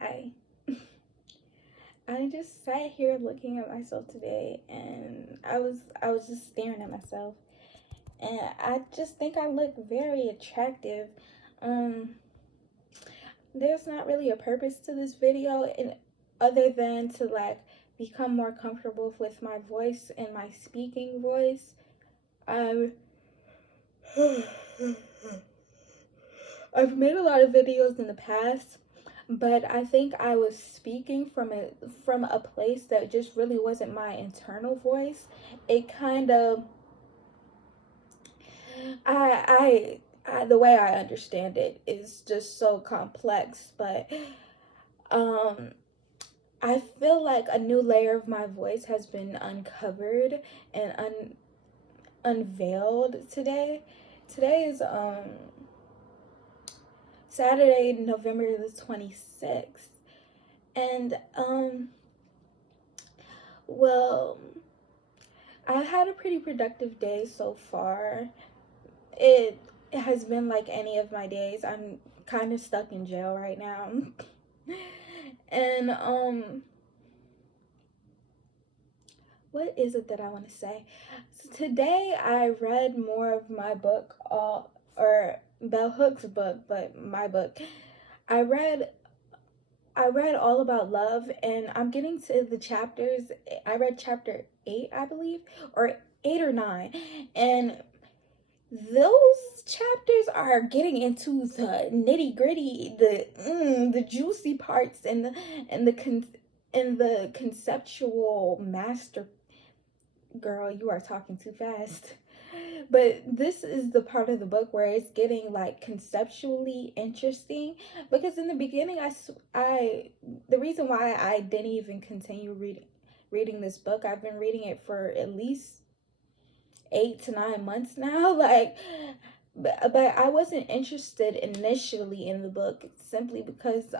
Hi. I just sat here looking at myself today and I was just staring at myself and I just think I look very attractive. Um there's not really a purpose to this video and other than to become more comfortable with my voice and my speaking voice. I've I've made a lot of videos in the past, but I think I was speaking from a place that just really wasn't my internal voice. It kind of the way I understand it is just so complex, but um I feel like a new layer of my voice has been uncovered and unveiled today. Today is Saturday, November the 26th. And well, I had a pretty productive day so far. It has been like any of my days. I'm kind of stuck in jail right now. And what is it that I want to say? So today I read more of my book, or Bell Hook's book, but my book. I read I read all about love, and I'm getting to the chapters. I read chapter 8, I believe, or 8 or 9, and those chapters are getting into the nitty gritty, the juicy parts, and the conceptual master. Girl, you are talking too fast. But this is the part of the book where it's getting like conceptually interesting, because in the beginning the reason why I didn't even continue reading this book, I've been reading it for at least 8 to 9 months now, but I wasn't interested initially in the book simply because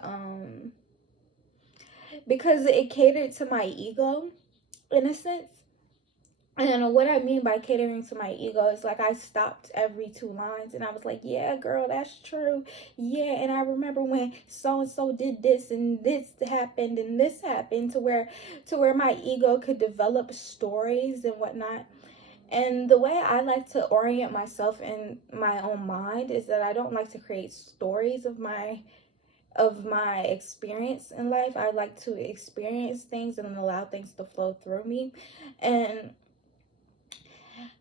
it catered to my ego in a sense. And what I mean by catering to my ego is like I stopped every 2 lines and I was like, yeah, girl, that's true. Yeah, and I remember when so and so did this and this happened and this happened, to where my ego could develop stories and whatnot. And the way I like to orient myself in my own mind is that I don't like to create stories of my experience in life. I like to experience things and allow things to flow through me.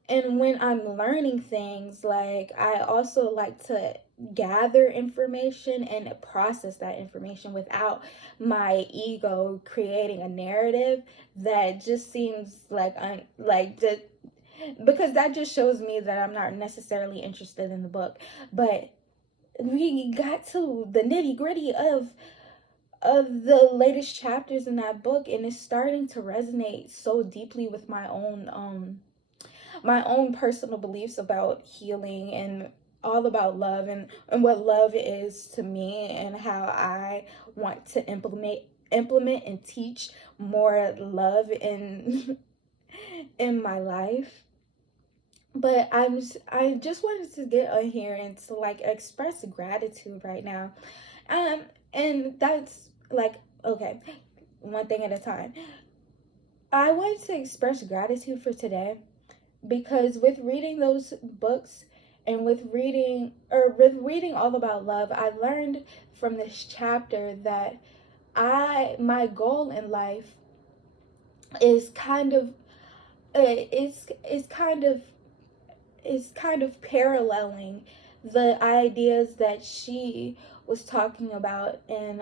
And when I'm learning things, like, I also like to gather information and process that information without my ego creating a narrative that just seems because that just shows me that I'm not necessarily interested in the book. But we got to the nitty gritty of the latest chapters in that book, and it's starting to resonate so deeply with my own personal beliefs about healing and all about love, and what love is to me, and how I want to implement and teach more love in my life. But I just wanted to get on here and to like express gratitude right now. Um and that's like, okay, one thing at a time. I wanted to express gratitude for today because with reading those books and with reading all about love, I learned from this chapter that my goal in life is kind of is kind of paralleling the ideas that she was talking about in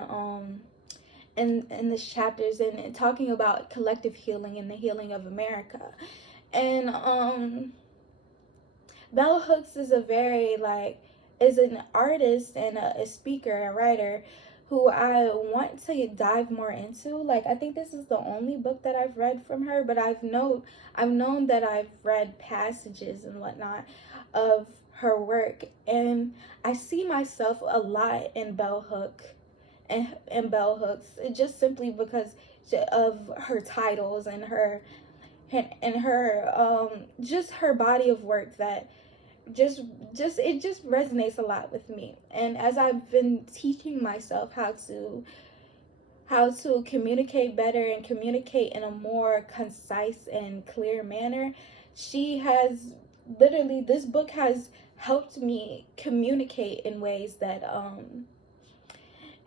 the chapters, and talking about collective healing and the healing of America. And Bell Hooks is is an artist and a speaker and writer who I want to dive more into. Like, I think this is the only book that I've read from her, but I've known that I've read passages and whatnot of her work, and I see myself a lot in Bell Hooks, just simply because of her titles and her just her body of work, that it just resonates a lot with me. And as I've been teaching myself how to how to communicate better and communicate in a more concise and clear manner. She has literally, this book has helped me communicate in ways that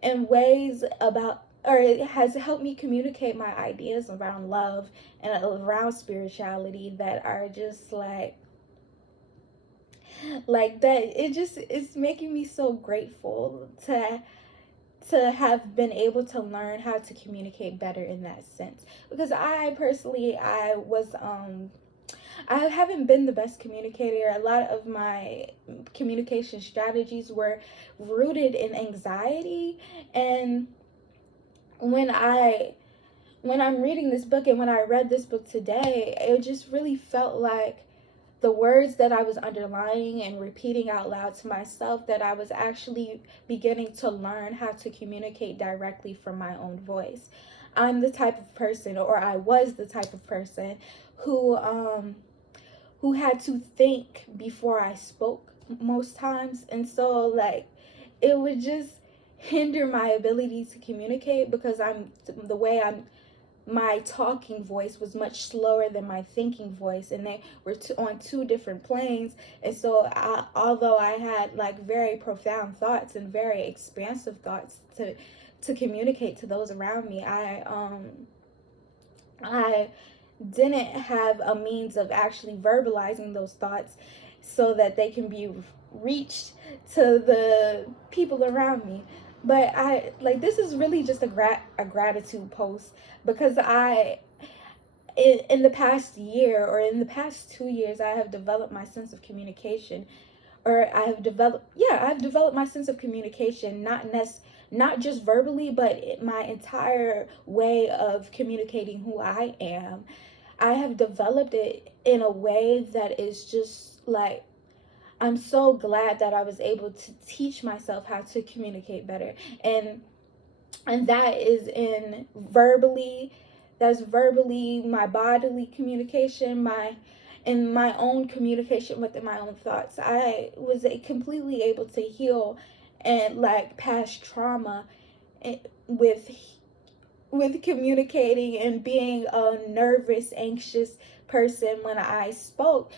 in ways about, or it has helped me communicate my ideas around love and around spirituality that are just like that. It just, it's making me so grateful to have been able to learn how to communicate better in that sense, because I personally, I haven't been the best communicator. A lot of my communication strategies were rooted in anxiety. And when I'm reading this book, and when I read this book today, it just really felt like the words that I was underlining and repeating out loud to myself, that I was actually beginning to learn how to communicate directly from my own voice. I'm the type of person, or I was the type of person who had to think before I spoke most times. And so like it would just hinder my ability to communicate, because my talking voice was much slower than my thinking voice, and they were on two different planes. And so although I had like very profound thoughts and very expansive thoughts to communicate to those around me, I didn't have a means of actually verbalizing those thoughts so that they can be reached to the people around me. But I like, this is really just a gratitude post, because in the past year, or in the past 2 years, I have developed my sense of communication, or I've developed my sense of communication, not just verbally, but my entire way of communicating who I am. I have developed it in a way that is just like, I'm so glad that I was able to teach myself how to communicate better. And that is that's verbally, my bodily communication, my own communication within my own thoughts. I was completely able to heal and like past trauma with communicating and being a nervous, anxious person when I spoke.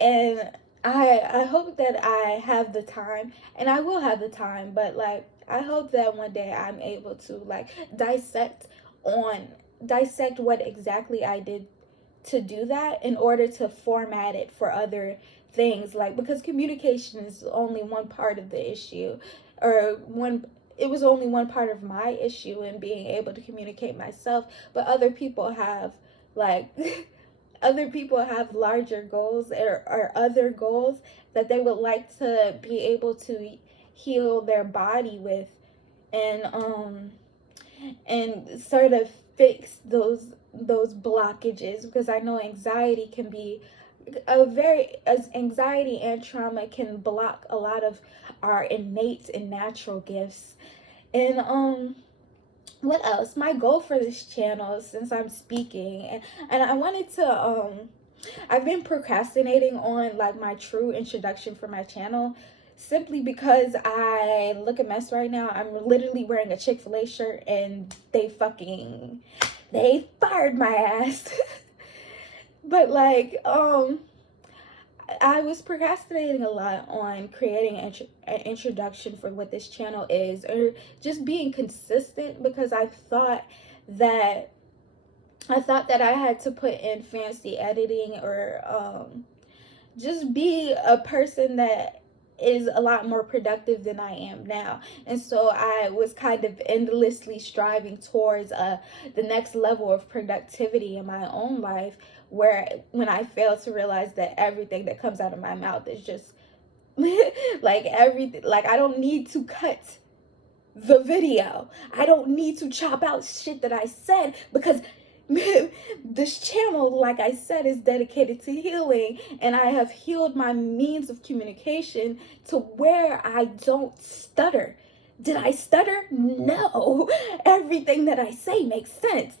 And I hope that I have the time, and I will have the time, but like I hope that one day I'm able to like dissect what exactly I did to do that, in order to format it for other things. Like, because communication is only one part of the issue, or it was only one part of my issue in being able to communicate myself, but other people have like other people have larger goals, or other goals that they would like to be able to heal their body with, and sort of fix those blockages. Because I know anxiety can be as anxiety and trauma can block a lot of our innate and natural gifts. And what else? My goal for this channel, since I'm speaking, and I wanted to I've been procrastinating on like my true introduction for my channel, simply because I look a mess right now. I'm literally wearing a Chick-fil-A shirt, and they fired my ass. But like I was procrastinating a lot on creating an introduction for what this channel is, or just being consistent, because I thought that I had to put in fancy editing, or just be a person that is a lot more productive than I am now. And so I was kind of endlessly striving towards the next level of productivity in my own life, where when I fail to realize that everything that comes out of my mouth is just like everything, like I don't need to cut the video, I don't need to chop out shit that I said, because this channel, like I said, is dedicated to healing, and I have healed my means of communication to where I don't stutter. Did I stutter? No. Everything that I say makes sense.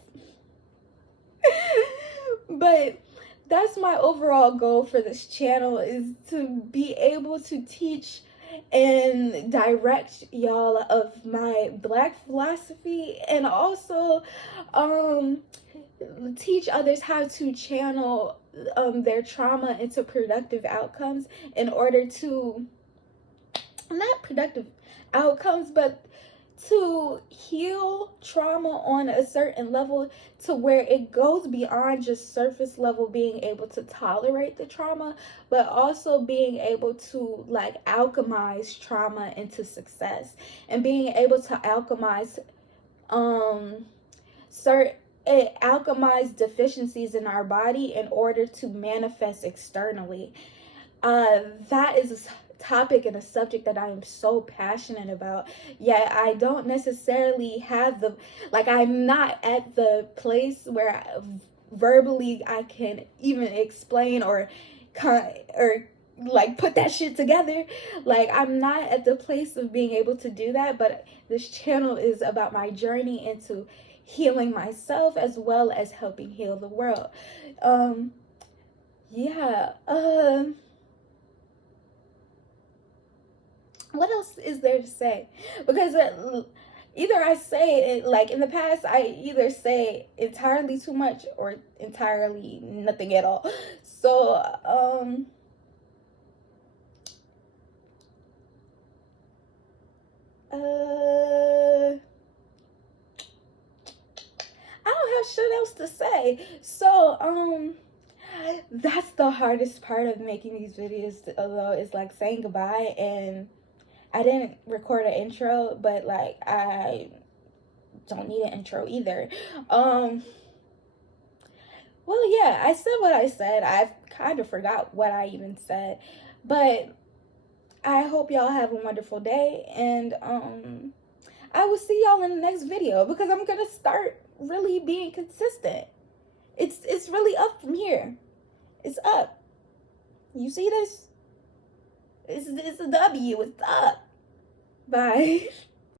But that's my overall goal for this channel, is to be able to teach and direct y'all of my Black philosophy, and also teach others how to channel their trauma into productive outcomes, in order to, not productive outcomes, but to heal trauma on a certain level, to where it goes beyond just surface level being able to tolerate the trauma, but also being able to like alchemize trauma into success, and being able to alchemize certain alchemize deficiencies in our body in order to manifest externally. That is a topic and a subject that I am so passionate about. Yet I don't necessarily have the, like, I'm not at the place where verbally I can even explain or like put that shit together. Like, I'm not at the place of being able to do that, but this channel is about my journey into healing myself as well as helping heal the world. Yeah. What else is there to say? Because either I say it, like in the past, I either say entirely too much or entirely nothing at all. So, I don't have shit else to say. So, that's the hardest part of making these videos, although, is like saying goodbye. And I didn't record an intro, but like I don't need an intro either. Well, yeah, I said what I said. I've kind of forgot what I even said, but I hope y'all have a wonderful day, and I will see y'all in the next video, because I'm gonna start really being consistent. It's really up from here. It's up. You see this? It's a W. It's up. Bye.